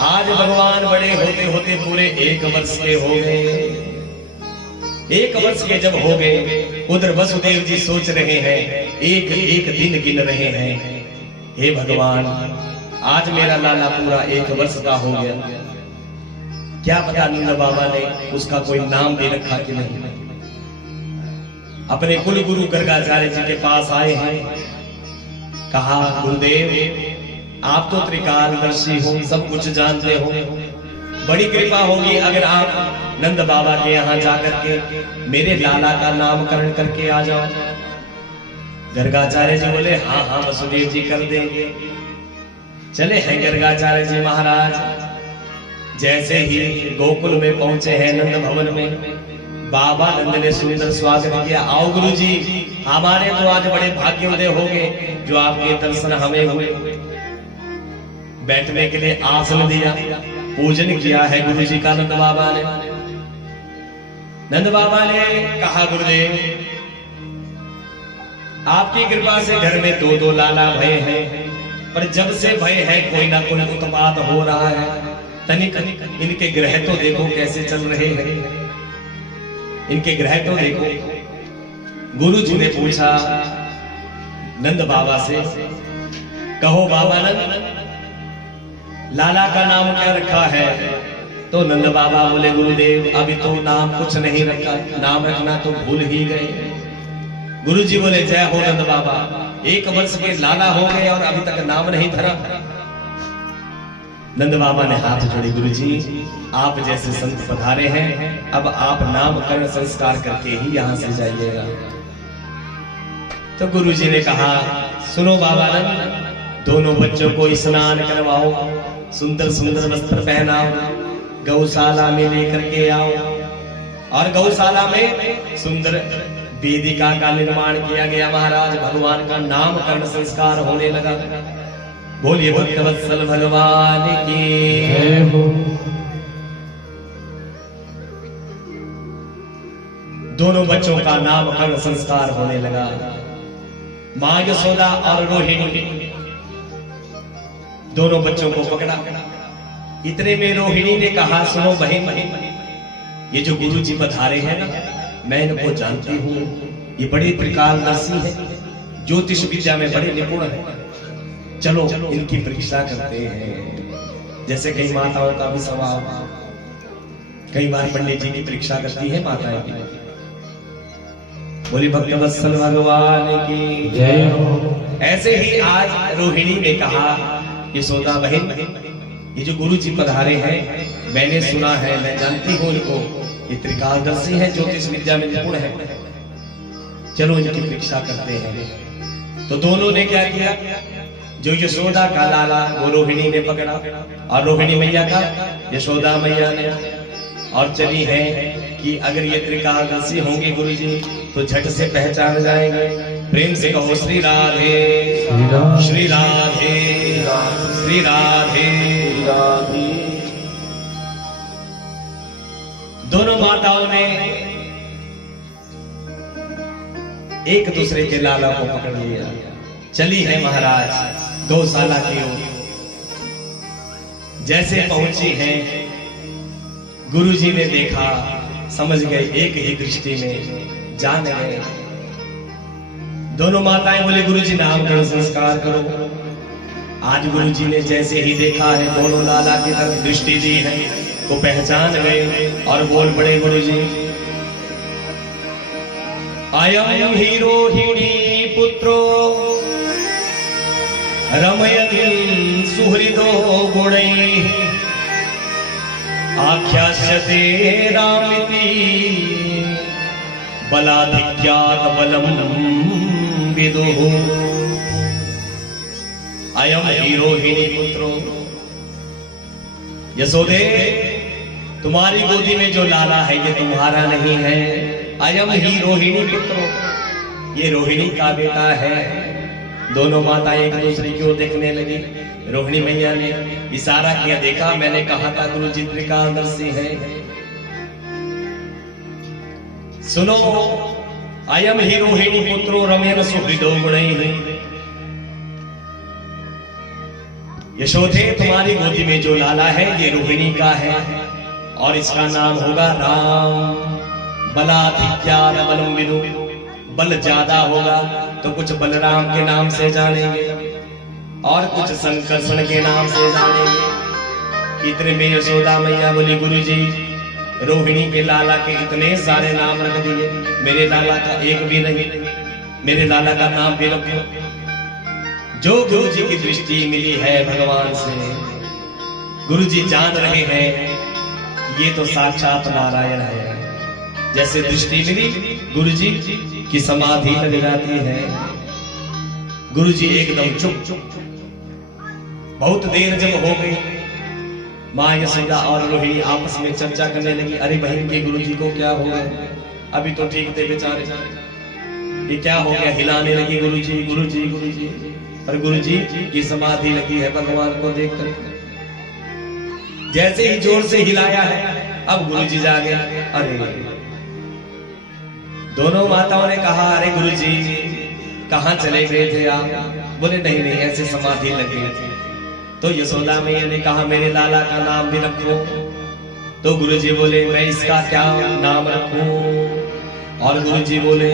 आज भगवान बड़े होते होते पूरे 1 वर्ष के हो गए। 1 वर्ष के जब हो गए, उधर वसुदेव जी सोच रहे हैं, एक एक दिन गिन रहे हैं, हे भगवान आज मेरा लाला पूरा 1 वर्ष का हो गया, क्या पता नंद बाबा ने उसका कोई नाम दे रखा कि नहीं। अपने कुल गुरु गर्गाचार्य जी के पास आए हैं, कहा गुरुदेव आप तो त्रिकालदर्शी हो, सब कुछ जानते हो, बड़ी कृपा होगी अगर आप नंद बाबा के यहाँ जाकर के मेरे लाला का नामकरण करके आ जाओ। गर्गाचार्य जी बोले हाँ हाँ वसुदेव जी कर देंगे। चले हैं गर्गाचार्य जी महाराज। जैसे ही गोकुल में पहुंचे हैं नंद भवन में, बाबा नंद ने सुंदर स्वागत किया। आओ गुरु जी, हमारे तो आज बड़े भाग्योदय हो गए जो आपके दर्शन हमें हुए। बैठने के लिए आसन दिया, पूजन किया है गुरु जी का नंद बाबा ने। नंद बाबा ने कहा गुरुदेव आपकी कृपा से घर में 2-2 लाला भय हैं, पर जब से भय है कोई ना कोई उत्पात हो रहा है। तनिक इनके ग्रह तो देखो कैसे चल रहे हैं, इनके ग्रह तो देखो। गुरु जी ने पूछा नंद बाबा से, कहो बाबा नंद लाला का नाम क्या रखा है? तो नंद बाबा बोले गुरुदेव अभी तो नाम कुछ नहीं रखा, नाम रखना तो भूल ही गए। गुरु जी बोले जय हो नंद बाबा, 1 वर्ष के लाला हो गए और अभी तक नाम नहीं धरा। नंद बाबा ने हाथ जोड़े, गुरु जी आप जैसे संत पधारे हैं, अब आप नामकरण संस्कार करके ही यहाँ से जाइएगा। तो गुरु जी ने कहा सुनो बाबा नंद, दोनों बच्चों को स्नान करवाओ, सुंदर सुंदर वस्त्र पहनाओ, गौशाला में लेकर के आओ, और गौशाला में सुंदर वेदिका का निर्माण किया गया। महाराज भगवान का नामकरण संस्कार होने लगा। बोलिए भक्तवत्सल भगवान की जय हो। दोनों बच्चों का नामकरण संस्कार होने लगा। मां यशोदा और रोहिणी दोनों बच्चों को पकड़ा। इतने में रोहिणी ने कहा सुनो बहन, ये जो गुरु जी पधारे हैं ना, मैं इनको जानती हूँ, ये बड़े त्रिकालदर्शी हैं, ज्योतिष विद्या में बड़े निपुण हैं, चलो इनकी परीक्षा करते हैं। जैसे कई माताओं का भी स्वभाव, कई बार पंडित जी की परीक्षा करती है माताएं की। बोली भक्तवत्सल भगवान की जय हो। ऐसे ही आज रोहिणी ने कहा यशोदा बहन, ये जो गुरु जी पधारे हैं मैंने सुना है, मैं जानती हूँ इनको, ये त्रिकालदर्शी है, ज्योतिष विद्या में निपुण है, चलो इनकी परीक्षा करते हैं। तो दोनों ने क्या किया, जो यशोदा का लाला वो रोहिणी ने पकड़ा, और रोहिणी मैया का यशोदा मैया ने, और चली है कि अगर ये त्रिकालदर्शी होंगे गुरु जी तो झट से पहचान जाएंगे। प्रेम से कहो श्री राधे श्री राधे श्री राधे राधे। दोनों माताओं ने एक दूसरे के लाला को पकड़ लिया, चली है महाराज गौशाला की ओर। जैसे पहुंची है गुरुजी ने देखा, समझ गए, एक ही दृष्टि में जान गए। दोनों माताएं बोले गुरुजी नामकरण संस्कार करो। आज गुरुजी ने जैसे ही देखा है, दोनों लाला की तरफ दृष्टि दी है, तो पहचान गए और बोल पड़े गुरुजी अयं हि रोहिणी पुत्रो रमयन् सुहृदो गुणैः आख्यास्यते रामिति बलाधिक्यात् बलं विदुः। अयं हि रोहिणी पुत्रो, यशोदे तुम्हारी गोदी में जो लाला है ये तुम्हारा नहीं है। अयं हि रोहिणी पुत्रो, ये रोहिणी का बेटा है। दोनों माताएं एक दूसरे की ओर देखने लगी। रोहिणी मैया ने इशारा किया, देखा मैंने कहा था गुरु जी त्रिकालदर्शी है। सुनो अयम हि रोहिणी पुत्रो रमयन् सुहृदो गुणैः। यशोदे तुम्हारी गोदी में जो लाला है ये रोहिणी का है और इसका नाम होगा राम। बलाधिक्यान बलम विदु, बल ज्यादा होगा तो कुछ बलराम के नाम से जानेंगे और कुछ संकर्षण के नाम से जानेंगे। इतने में यशोदा मैया बोली गुरुजी रोहिणी के लाला के इतने सारे नाम रख दिए, मेरे लाला का एक भी नहीं, मेरे लाला का नाम भी रखो। जो गुरु जी की दृष्टि मिली है भगवान से, गुरु जी जान रहे हैं ये तो साक्षात नारायण है। जैसे दृष्टि मिली गुरु जी की समाधि लग जाती है, गुरु जी एकदम चुप। बहुत देर जब हो गई, माँ यशोदा और रोहिणी आपस में चर्चा करने लगी, अरे बहन के गुरु जी को क्या हो गया, अभी तो ठीक थे बेचारे, ये क्या हो गया। हिलाने लगी गुरु जी गुरु जी गुरु जी, और गुरु जी की समाधि लगी है भगवान को देखकर। जैसे ही जोर से हिलाया है अब गुरु जी जागे। अरे दोनों माताओं ने कहा अरे गुरु जी कहाँ चले गए थे आप? बोले नहीं नहीं ऐसे समाधि लगी थी। तो यशोदा मैया ने कहा मेरे लाला का नाम भी रखो। तो गुरुजी बोले मैं इसका क्या नाम रखूं? और गुरुजी बोले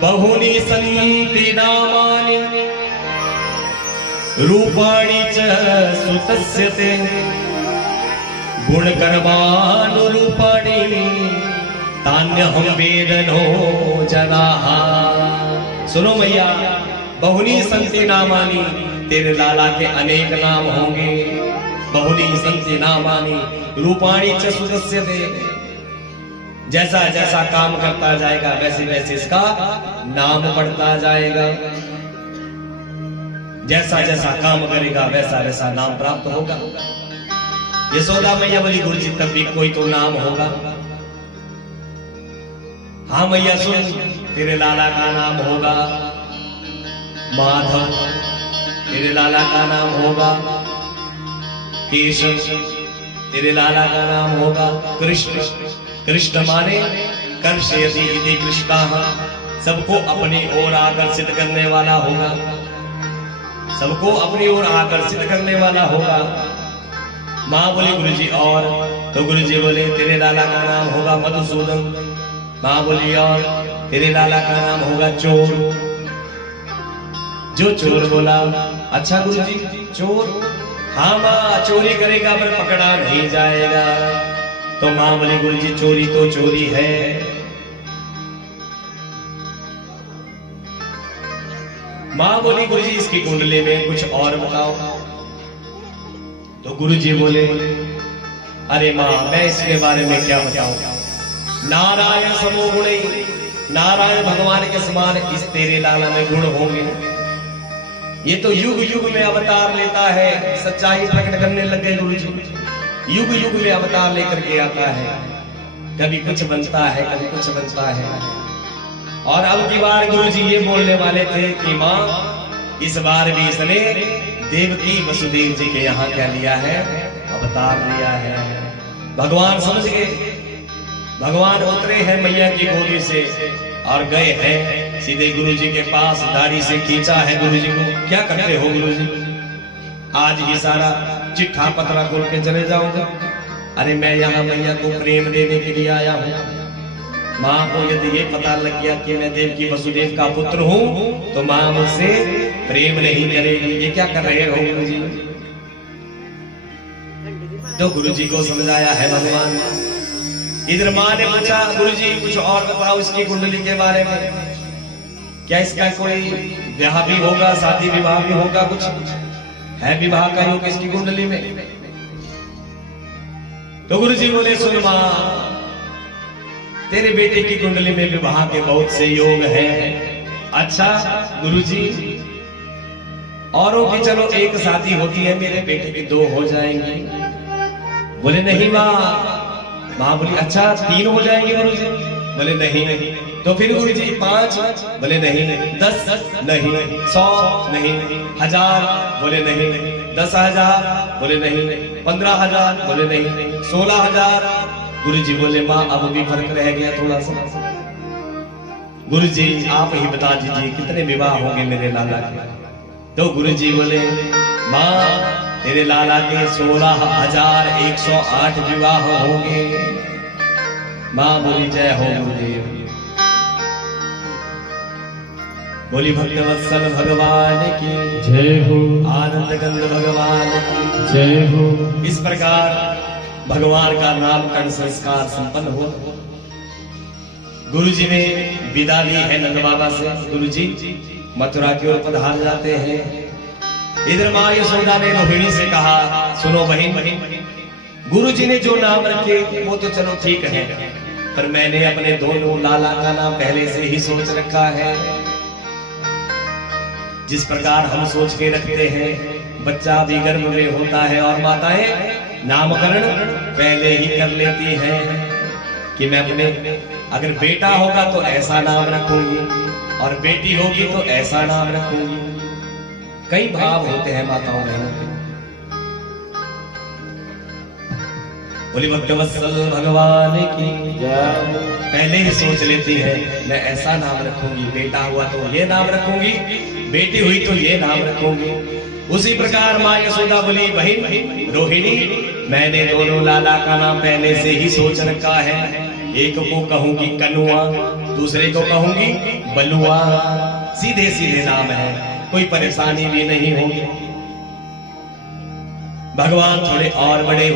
बहुनी सन्ति नामानि रूपाणि च सुतस्य ते गुणकर्मानुरूपाणि तान्यहं वेदनो जनाः। सुनो मैया, बहुनी सन्ति नामानि, तेरे लाला के अनेक नाम होंगे। बहुनी सन्ति नामानि रूपाणि च सुदस्यते, जैसा जैसा काम करता जाएगा वैसे वैसे इसका नाम बढ़ता जाएगा। जैसा जैसा काम करेगा वैसा वैसा नाम प्राप्त होगा। यशोदा मैया बोली गुरु जी तब भी कोई तो नाम होगा। हाँ मैया सुन, तेरे लाला का नाम होगा माधव, तेरे लाला का नाम होगा केशव, तेरे लाला का नाम होगा कृष्ण। कृष्ण माने कर्षयति इति कृष्णः, सबको अपनी ओर आकर्षित करने वाला होगा, सबको अपनी ओर आकर्षित करने वाला होगा। माँ बोली गुरुजी और? तो गुरुजी बोले तेरे लाला का नाम होगा मधुसूदन। माँ बोली और? तेरे लाला का नाम होगा चोर। जो चोर बोला अच्छा गुरुजी चोर? हाँ माँ चोरी करेगा पर पकड़ा नहीं जाएगा। तो माँ बोली गुरुजी चोरी तो चोरी है। माँ बोली गुरुजी इसकी कुंडली में कुछ और बताओ। तो गुरुजी बोले अरे माँ मैं इसके बारे में क्या बताऊं, नारायण समो गुणे, नारायण भगवान के समान इस तेरे लाला में गुण होंगे। ये तो युग युग में अवतार लेता है, सच्चाई प्रकट करने लग गए गुरुजी। युग युग में अवतार लेकर के आता है, कभी कुछ बनता है कभी कुछ बनता है। और अब की बार गुरुजी ये बोलने वाले थे कि माँ इस बार भी इसने देवकी वसुदेव जी के यहाँ क्या लिया है, अवतार लिया है। भगवान समझ गए, भगवान उतरे हैं मैया की गोदी से और गए हैं सीधे गुरुजी के पास, दाढ़ी से खींचा है गुरुजी को। क्या करते हो गुरुजी? आज ये सारा चिट्ठा पतरा खोल के चले जाओगे? अरे मैं यहाँ मैया को प्रेम देने के लिए आया हूँ। माँ को यदि ये पता लग गया कि मैं देवकी वसुदेव का पुत्र हूँ तो माँ मुझसे प्रेम नहीं करेगी। ये क्या कर रहे हो गुरुजी? तो गुरुजी को समझाया है भगवान। इधर माँ ने पूछा गुरुजी कुछ और बताओ इसकी कुंडली के बारे में, क्या इसका कोई ब्याह भी होगा, शादी विवाह भी होगा, कुछ है विवाह का योग इसकी कुंडली में? तो गुरुजी बोले सुन माँ, तेरे बेटे की कुंडली में विवाह के बहुत से योग हैं। अच्छा गुरुजी औरों की चलो एक शादी होती है, मेरे बेटे की दो हो जाएंगी। बोले नहीं माँ। माँ बोली अच्छा 3 हो जाएंगे गुरुजी? बोले नहीं। तो फिर गुरुजी 5? बोले नहीं। 10? नहीं। 100? नहीं। 1000? बोले नहीं। 10,000? बोले नहीं। 15,000? बोले नहीं। 16,000? गुरुजी बोले माँ अब भी फर्क रह गया थोड़ा सा। गुरुजी आप ही बता दीजिए कितने विवाह होंगे मेरे लाला के? तो गुरुजी बोले माँ तेरे लाला के 16,108 विवाह होंगे। मां बोली जय हो गुरुदेव। बोली भक्तवत्सल भगवान की जय हो। आनंद गंध भगवान की जय हो। इस प्रकार भगवान का नामकरण संस्कार संपन्न हो। गुरु जी ने विदा ली है नंद बाबा से। गुरु जी मथुरा की ओर पधार जाते हैं। इधर मां यशोदा ने रोहिणी से कहा, सुनो बहन, गुरु जी ने जो नाम रखे वो तो चलो ठीक है, पर मैंने अपने दोनों लाला का नाम पहले से ही सोच रखा है। जिस प्रकार हम सोच के रखते हैं, बच्चा भी गर्भ में होता है और माताएं नामकरण पहले ही कर लेती हैं कि मैं अपने अगर बेटा होगा तो ऐसा नाम रखूंगी और बेटी होगी तो ऐसा नाम रखूंगी। कई भाव होते हैं माताओं बहनों के। बोली भक्तवत्सल भगवान की पहले ही सोच लेती है मैं ऐसा नाम रखूंगी, बेटा हुआ तो ये नाम रखूंगी, बेटी हुई तो ये नाम रखूंगी। उसी प्रकार मां यशोदा बोली बहन रोहिणी, मैंने दोनों लाला का नाम पहले से ही सोच रखा है। एक को कहूंगी कनुआ, दूसरे को कहूंगी बलुआ। सीधे सीधे नाम है, कोई परेशानी भी नहीं होगी। भगवान थोड़े और बड़े हुए।